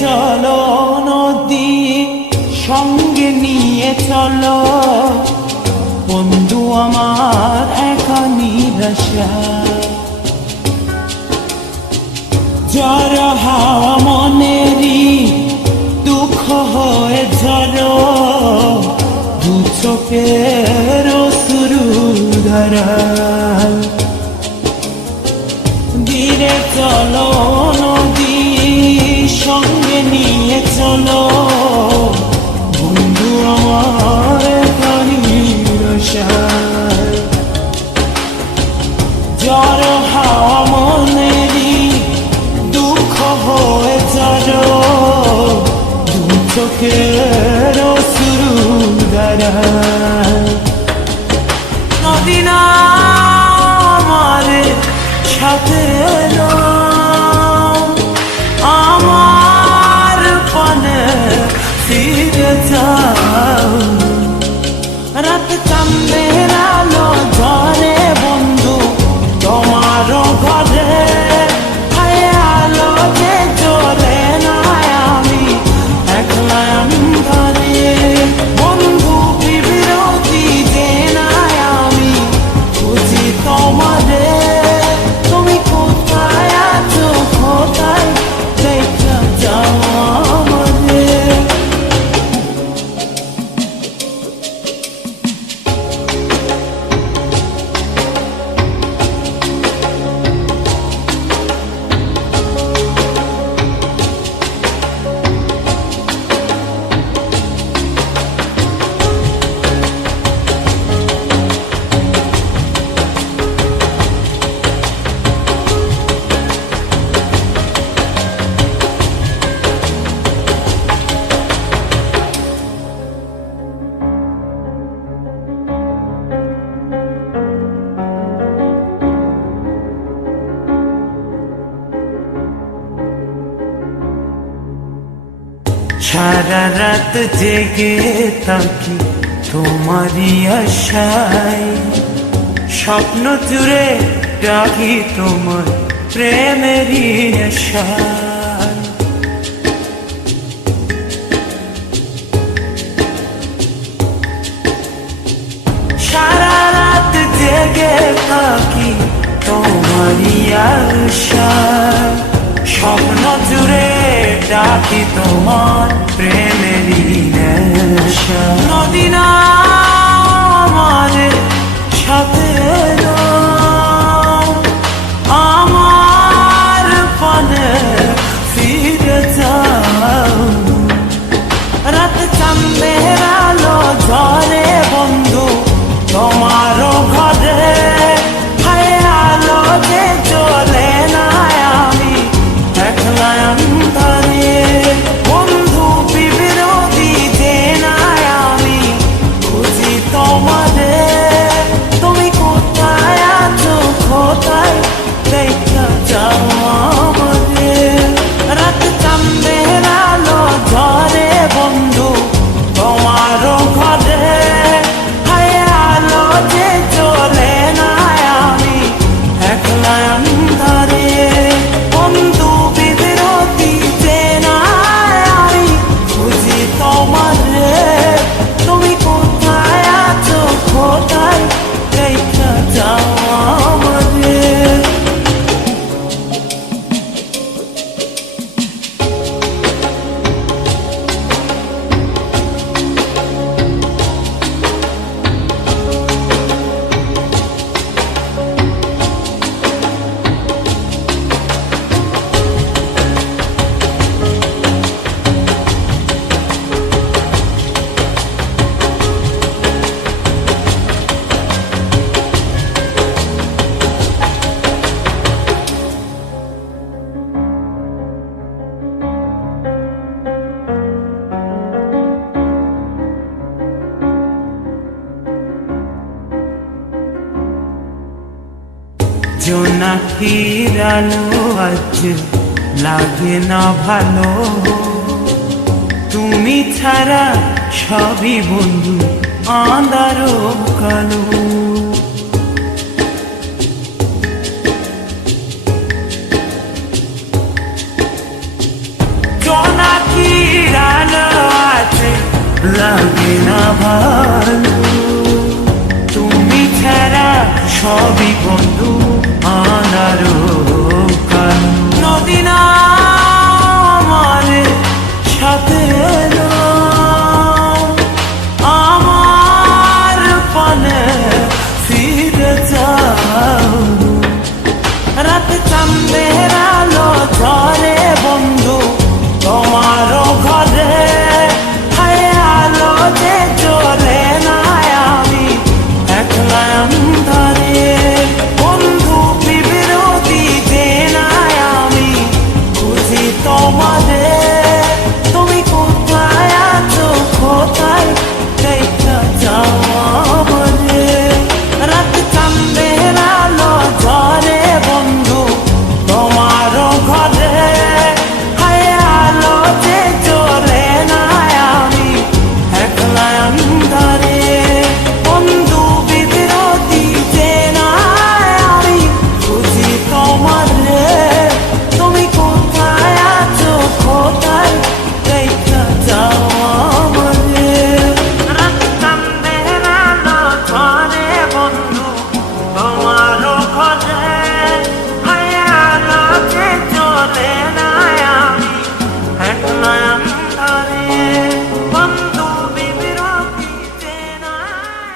চলো নদী সঙ্গে নিয়ে চলো বন্ধু আমার একা নিরাশা ঝড় হাওয়া মনেরই দুঃখ হয়ে ঝড় দু চোখের অশ্রু ধারা ধীরে চলো নদী সঙ্গে নিয়ে চলো বন্ধু আমার একা নিরাশা ঝড় হাওয়া মনেরই দুঃখ হয়ে ঝড় দু চোখের অশ্রু ধারা নদী না আমার সাথে এলো আমার পানে ফিরে যাও রাত চাঁদের আলো ঝরে বন্ধু তোমার ঘরে আলো যে জ্বলে না আমি একলা অন্ধকারে বন্ধু বিরতি যে না আমি খুঁজি তোমারে তুমি কোথায় আছো কোথায় দেখা যাও আমাদের সারা রাত জেগে থাকি তোমারই আশায় স্বপ্ন জুড়ে রাখি তোমার প্রেমেরই আশায় সারা রাত জেগে থাকি তোমারই আশায় স্বপ্ন জুড়ে ডাকি তোমার প্রেমেরই নেশা নদী না আমাদের সাথে এলো আমার পানে ফিরে যাও রাত চাঁদের আলো ঝরে বন্ধু তোমার ঘরে আলো যে জ্বলে না আমি একলা অন্ধকারে বন্ধু বিরতি যে না আমি খুঁজি তোমারে তুমি কোথায় আছো কোথায় দেখা যাও আমাদের রাত চাঁদের আলো ঝরে বন্ধু তোমার ঘরে আলো যে জ্বলে না আমি একলা অন্ধকারে বন্ধু বিরতি যে না আমি খুঁজি তোমারে তুমি কোথায় আছো কোথায় দেখা যাও আমাদের জোনাকির আলো আজ লাগে না ভালো তুমি ছাড়া সবই বন্ধু আঁধারো কালো জোনাকির আলো আছে লাগে না ভালো তুমি ছাড়া সবই বন্ধু আনারো কালো নদী না আমার সাথে এলো, আমার পানে ফিরে যাও রাত চাঁদের আলো ঝরে বন্ধু তোমারও ঘরে হায় আলো যে জ্বলে না আমি একলা অন্ধকারে বন্ধু বিরোধী যে না আমি খুঁজি তোমাদের